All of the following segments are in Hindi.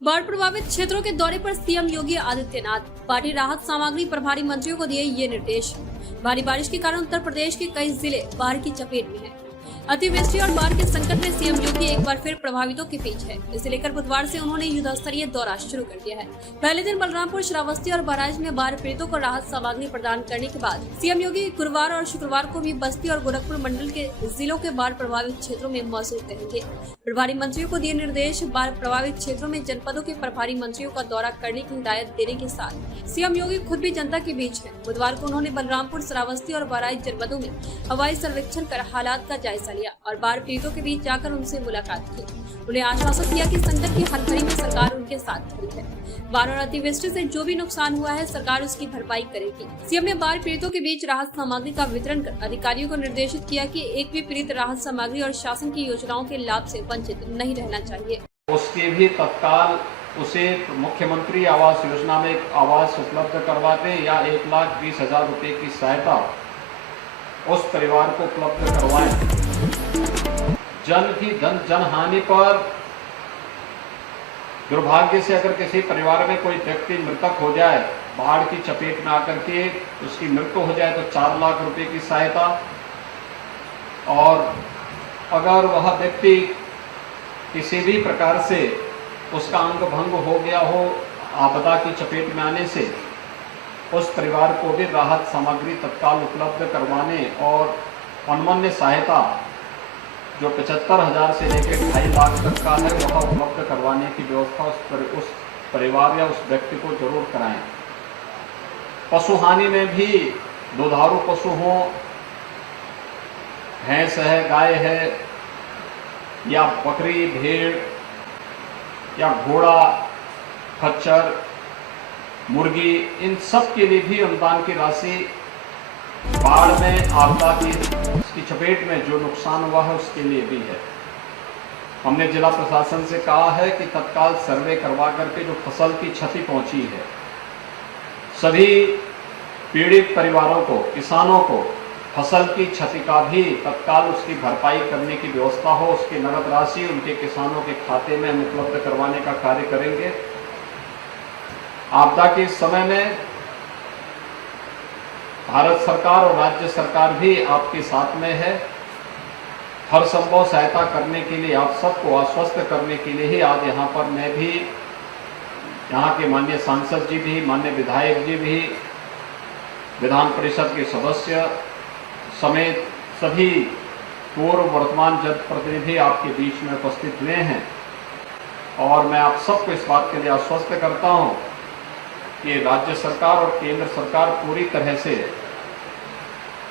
बाढ़ प्रभावित क्षेत्रों के दौरे पर सीएम योगी आदित्यनाथ। पार्टी राहत सामग्री प्रभारी मंत्रियों को दिए ये निर्देश। भारी बारिश के कारण उत्तर प्रदेश के कई जिले बाढ़ की चपेट में हैं। अतिवृष्टि और बाढ़ के संकट में सीएम योगी एक बार फिर प्रभावितों के बीच है। इसे लेकर बुधवार से उन्होंने युद्धस्तरीय दौरा शुरू कर दिया है। पहले दिन बलरामपुर, श्रावस्ती और बहराइच में बाढ़ पीड़ितों को राहत सामग्री प्रदान करने के बाद सीएम योगी गुरुवार और शुक्रवार को भी बस्ती और गोरखपुर मंडल के जिलों के बाढ़ प्रभावित क्षेत्रों में मौजूद रहेंगे। प्रभारी मंत्रियों को दिए निर्देश। बाढ़ प्रभावित क्षेत्रों में जनपदों के प्रभारी मंत्रियों का दौरा करने की हिदायत देने के साथ सीएम योगी खुद भी जनता के बीच है। बुधवार को उन्होंने बलरामपुर, श्रावस्ती और बहराइच जनपदों में हवाई सर्वेक्षण कर हालात का जायजा लिया और बाढ़ पीड़ितों के बीच जाकर उनसे मुलाकात की। उन्हें आश्वासन दिया कि संकट की हर घड़ी में सरकार उनके साथ खड़ी है। बाढ़ और अतिवृष्टि से जो भी नुकसान हुआ है, सरकार उसकी भरपाई करेगी। सीएम ने बाढ़ पीड़ितों के बीच राहत सामग्री का वितरण कर अधिकारियों को निर्देशित किया कि एक भी पीड़ित राहत सामग्री और शासन की योजनाओं के लाभ से वंचित नहीं रहना चाहिए। उसके भी तत्काल उसे मुख्यमंत्री आवास योजना में एक आवास उपलब्ध करवा दें या 1,20,000 रुपए की सहायता उस परिवार को उपलब्ध करवाएं। जन हानि पर दुर्भाग्य से अगर किसी परिवार में कोई व्यक्ति मृतक हो जाए, बाढ़ की चपेट में आकर के उसकी मृत्यु हो जाए तो 4 लाख रुपए की सहायता, और अगर वह व्यक्ति किसी भी प्रकार से उसका अंग भंग हो गया हो आपदा की चपेट में आने से, उस परिवार को भी राहत सामग्री तत्काल उपलब्ध करवाने और अनमन्य सहायता जो 75,000 से लेकर 2.5 लाख तक का है वह उपलब्ध करवाने की व्यवस्था उस परिवार या उस व्यक्ति को जरूर कराएं। पशु हानि में भी दुधारू पशु हो, भैंस है, गाय है या बकरी, भेड़ या घोड़ा, खच्चर, मुर्गी, इन सब के लिए भी अनुदान की राशि बाढ़ में आपदा की चपेट में जो नुकसान हुआ है उसके लिए भी है। हमने जिला प्रशासन से कहा है कि तत्काल सर्वे करवा करके जो फसल की क्षति पहुंची है, सभी पीड़ित परिवारों को, किसानों को फसल की क्षति का भी तत्काल उसकी भरपाई करने की व्यवस्था हो, उसकी नगद राशि उनके किसानों के खाते में हम उपलब्ध करवाने का कार्य करेंगे। आपदा के समय में भारत सरकार और राज्य सरकार भी आपके साथ में है। हर संभव सहायता करने के लिए, आप सबको आश्वस्त करने के लिए ही आज यहाँ पर मैं भी, यहाँ के माननीय सांसद जी भी, माननीय विधायक जी भी, विधान परिषद के सदस्य समेत सभी पूर्व वर्तमान जनप्रतिनिधि आपके बीच में उपस्थित हुए हैं। और मैं आप सबको इस बात के लिए आश्वस्त करता हूँ कि राज्य सरकार और केंद्र सरकार पूरी तरह से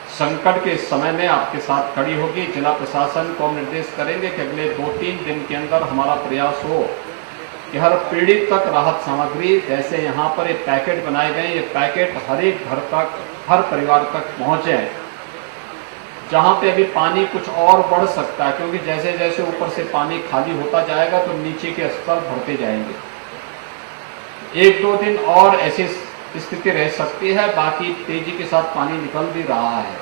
संकट के समय में आपके साथ खड़ी होगी। जिला प्रशासन को हम निर्देश करेंगे कि अगले 2-3 दिन के अंदर हमारा प्रयास हो कि हर पीड़ित तक राहत सामग्री, जैसे यहाँ पर एक पैकेट बनाए गए, ये पैकेट हर एक घर तक, हर परिवार तक पहुँचे। जहाँ पे अभी पानी कुछ और बढ़ सकता है, क्योंकि जैसे जैसे ऊपर से पानी खाली होता जाएगा तो नीचे के स्तर बढ़ते जाएंगे। 1-2 दिन और ऐसी स्थिति रह सकती है, बाकी तेजी के साथ पानी निकल भी रहा है।